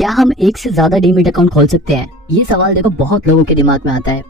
क्या हम एक से ज्यादा डीमैट अकाउंट खोल सकते हैं? ये सवाल देखो बहुत लोगों के दिमाग में आता है।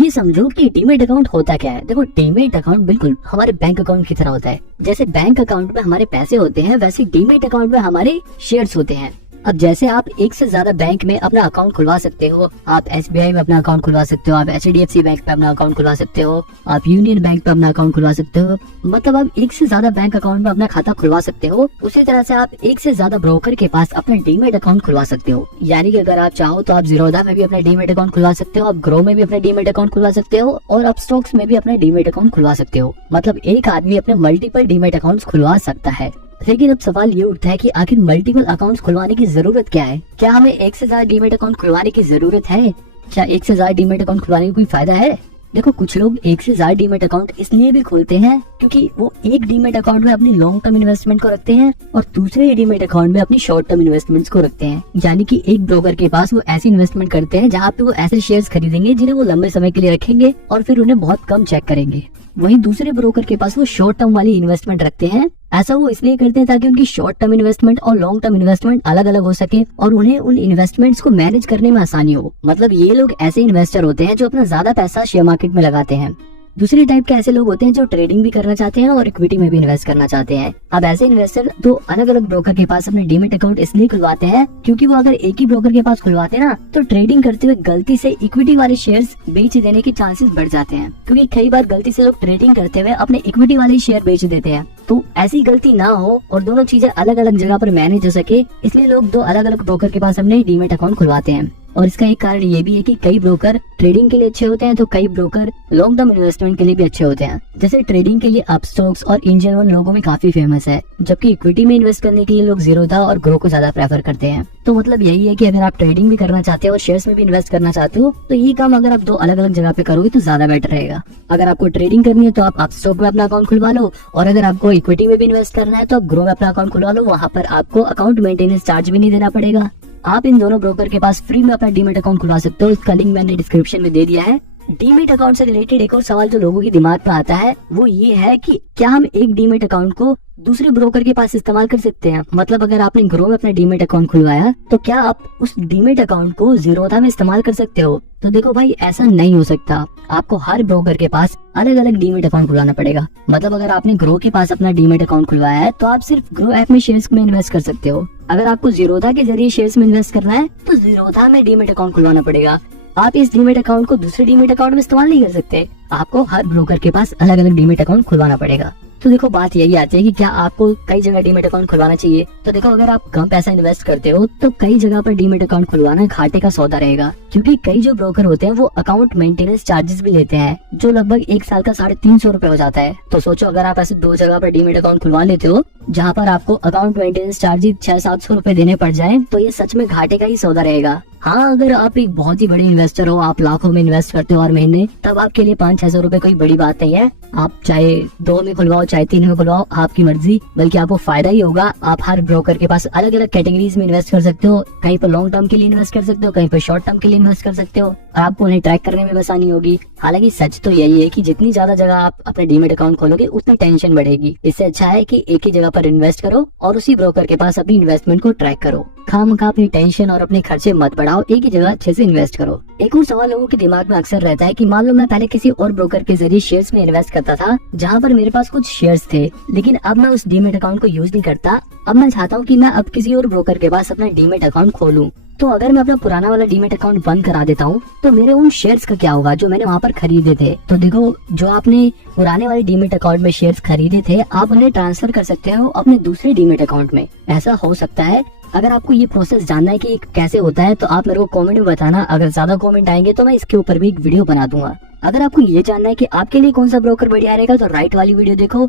ये समझो कि डीमैट अकाउंट होता क्या है। देखो डीमैट अकाउंट बिल्कुल हमारे बैंक अकाउंट की तरह होता है। जैसे बैंक अकाउंट में हमारे पैसे होते हैं, वैसे डीमैट अकाउंट में हमारे शेयर्स होते हैं। अब जैसे आप एक से ज्यादा बैंक में अपना अकाउंट खुलवा सकते हो, आप SBI में अपना अकाउंट खुलवा सकते हो, आप HDFC बैंक पे अपना अकाउंट खुलवा सकते हो, आप यूनियन बैंक पे अपना अकाउंट खुलवा सकते हो, मतलब आप एक से ज्यादा बैंक अकाउंट में अपना खाता खुलवा सकते हो। उसी तरह से आप एक से ज्यादा ब्रोकर के पास अपना डीमैट अकाउंट खुलवा सकते हो। यानी कि अगर आप चाहो तो आप ज़ीरोधा में भी अपना डीमैट अकाउंट खुलवा सकते हो, आप ग्रो में भी अपना डीमैट अकाउंट खुलवा सकते हो और आप स्टॉक्स में भी अपना डीमैट अकाउंट खुलवा सकते हो। मतलब एक आदमी अपने मल्टीपल डीमैट अकाउंट्स खुलवा सकता है। लेकिन अब सवाल ये उठता है कि आखिर मल्टीपल अकाउंट्स खुलवाने की जरूरत क्या है? क्या हमें एक से ज्यादा डीमैट अकाउंट खुलवाने की जरूरत है? क्या एक से ज्यादा डीमैट अकाउंट खुलवाने का कोई फायदा है? देखो कुछ लोग एक से ज्यादा डीमैट अकाउंट इसलिए भी खोलते हैं क्योंकि वो एक डीमैट अकाउंट में अपनी लॉन्ग टर्म इन्वेस्टमेंट को रखते हैं और दूसरे डीमैट अकाउंट में अपनी शॉर्ट टर्म इन्वेस्टमेंट्स को रखते हैं। यानी कि एक ब्रोकर के पास वो ऐसी इन्वेस्टमेंट करते हैं जहाँ पे वो ऐसे शेयर्स खरीदेंगे जिन्हें वो लंबे समय के लिए रखेंगे और फिर उन्हें बहुत कम चेक करेंगे। वहीं दूसरे ब्रोकर के पास वो शॉर्ट टर्म वाली इन्वेस्टमेंट रखते हैं। ऐसा वो इसलिए करते हैं ताकि उनकी शॉर्ट टर्म इन्वेस्टमेंट और लॉन्ग टर्म इन्वेस्टमेंट अलग अलग हो सके और उन्हें उन इन्वेस्टमेंट्स को मैनेज करने में आसानी हो। मतलब ये लोग ऐसे इन्वेस्टर होते हैं जो अपना ज्यादा पैसा शेयर मार्केट में लगाते हैं। दूसरी टाइप के ऐसे लोग होते हैं जो ट्रेडिंग भी करना चाहते हैं और इक्विटी में भी इन्वेस्ट करना चाहते हैं। अब ऐसे इन्वेस्टर दो अलग अलग ब्रोकर के पास अपने डीमैट अकाउंट इसलिए खुलवाते हैं क्योंकि वो अगर एक ही ब्रोकर के पास खुलवाते हैं ना तो ट्रेडिंग करते हुए गलती से इक्विटी वाले शेयर्स बेच देने के चांसेस बढ़ जाते हैं। क्योंकि कई बार गलती से लोग ट्रेडिंग करते हुए अपने इक्विटी वाले शेयर बेच देते हैं। तो ऐसी गलती ना हो और दोनों चीजें अलग अलग जगह पर मैनेज हो सके, इसलिए लोग दो अलग अलग ब्रोकर के पास अपने डीमैट अकाउंट खुलवाते हैं। और इसका एक कारण ये भी है कि कई ब्रोकर ट्रेडिंग के लिए अच्छे होते हैं तो कई ब्रोकर लॉन्ग टर्म इन्वेस्टमेंट के लिए भी अच्छे होते हैं। जैसे ट्रेडिंग के लिए अपस्टॉक्स और एंजल वन लोगों में काफी फेमस है, जबकि इक्विटी में इन्वेस्ट करने के लिए लोग ज़ीरोधा और ग्रो को ज्यादा प्रेफर करते हैं। तो मतलब यही है कि अगर आप ट्रेडिंग भी करना चाहते हो और शेयर्स में भी इन्वेस्ट करना चाहते हो तो ये काम अगर आप दो अलग अलग जगह पे करोगे तो ज्यादा बेटर रहेगा। अगर आपको ट्रेडिंग करनी है तो आप अपस्टॉक में अपना अकाउंट खुलवा लो और अगर आपको इक्विटी में भी इन्वेस्ट करना है तो आप ग्रो में अपना अकाउंट खुलवा लो। वहाँ पर आपको अकाउंट मेंटेनेंस चार्ज भी नहीं देना पड़ेगा। आप इन दोनों ब्रोकर के पास फ्री में अपना डीमैट अकाउंट खुलवा सकते हो। इसका लिंक मैंने डिस्क्रिप्शन में दे दिया है। डीमैट अकाउंट से रिलेटेड एक और सवाल जो लोगों के दिमाग में आता है वो ये है कि क्या हम एक डीमैट अकाउंट को दूसरे ब्रोकर के पास इस्तेमाल कर सकते हैं? मतलब अगर आपने ग्रो में अपना डीमैट अकाउंट खुलवाया तो क्या आप उस डीमैट अकाउंट को ज़ीरोधा में इस्तेमाल कर सकते हो? तो देखो भाई ऐसा नहीं हो सकता। आपको हर ब्रोकर के पास अलग अलग डीमैट अकाउंट खुलवाना पड़ेगा। मतलब अगर आपने ग्रो के पास अपना डीमैट अकाउंट खुलवाया है तो आप सिर्फ ग्रो ऐप में शेयर्स में इन्वेस्ट कर सकते हो। अगर आपको ज़ीरोधा के जरिए शेयर्स में इन्वेस्ट करना है तो ज़ीरोधा में डीमैट अकाउंट खुलवाना पड़ेगा। आप इस डीमैट अकाउंट को दूसरे डीमैट अकाउंट में इस्तेमाल नहीं कर सकते। आपको हर ब्रोकर के पास अलग अलग डीमैट अकाउंट खुलवाना पड़ेगा। तो देखो बात यही आती है कि क्या आपको कई जगह डीमैट अकाउंट खुलवाना चाहिए? तो देखो अगर आप कम पैसा इन्वेस्ट करते हो तो कई जगह पर डीमैट अकाउंट खुलवाना घाटे का सौदा रहेगा, क्योंकि कई जो ब्रोकर होते हैं वो अकाउंट मेंटेनेंस चार्जेस भी लेते हैं जो लगभग एक साल का 350 रुपए हो जाता है। तो सोचो अगर आप ऐसे दो जगह पर डीमैट अकाउंट खुलवा लेते हो जहाँ पर आपको अकाउंट मेंटेनेंस चार्जेस 600-700 रुपए देने पड़ जाए तो ये सच में घाटे का ही सौदा रहेगा। हाँ अगर आप एक बहुत ही बड़े इन्वेस्टर हो, आप लाखों में इन्वेस्ट करते हो हर महीने, तब आपके लिए 500-600 रुपए कोई बड़ी बात नहीं है। आप चाहे 2 में खुलवाओ चाहे 3 में खुलवाओ, आपकी मर्जी, बल्कि आपको फायदा ही होगा। आप हर ब्रोकर के पास अलग अलग कैटेगरीज में इन्वेस्ट कर सकते हो। कहीं पर लॉन्ग टर्म के लिए इन्वेस्ट कर सकते हो, कहीं पर शॉर्ट टर्म के लिए इन्वेस्ट कर सकते हो और आपको उन्हें ट्रैक करने में आसानी होगी। हालांकि सच तो यही है कि जितनी ज्यादा जगह आप अपने डीमैट अकाउंट खोलोगे उतनी टेंशन बढ़ेगी। इससे अच्छा है कि एक ही जगह पर इन्वेस्ट करो और उसी ब्रोकर के पास अपनी इन्वेस्टमेंट को ट्रैक करो। खामखा अपनी टेंशन और अपने खर्चे मत बढ़ाओ, एक ही जगह अच्छे से इन्वेस्ट करो। एक और सवाल लोगों के दिमाग में अक्सर रहता है कि मान लो मैं पहले किसी और ब्रोकर के जरिए शेयर्स में इन्वेस्ट करता था जहाँ पर मेरे पास कुछ शेयर्स थे, लेकिन अब मैं उस डीमैट अकाउंट को यूज नहीं करता। अब मैं चाहता हूँ कि मैं अब किसी और ब्रोकर के पास अपना डीमैट अकाउंट खोलूं। तो अगर मैं अपना पुराना वाला डीमैट अकाउंट बंद करा देता हूँ तो मेरे उन शेयर्स का क्या होगा जो मैंने वहाँ पर खरीदे थे? तो देखो जो आपने पुराने वाले डीमैट अकाउंट में शेयर्स खरीदे थे आप उन्हें ट्रांसफर कर सकते हो अपने दूसरे डीमैट अकाउंट में। ऐसा हो सकता है। अगर आपको ये प्रोसेस जानना है कि कैसे होता है तो आप मेरे को कमेंट में बताना। अगर ज्यादा कमेंट आएंगे तो मैं इसके ऊपर भी एक वीडियो बना दूंगा। अगर आपको ये जानना है कि आपके लिए कौन सा ब्रोकर बढ़िया रहेगा तो राइट वाली वीडियो देखो।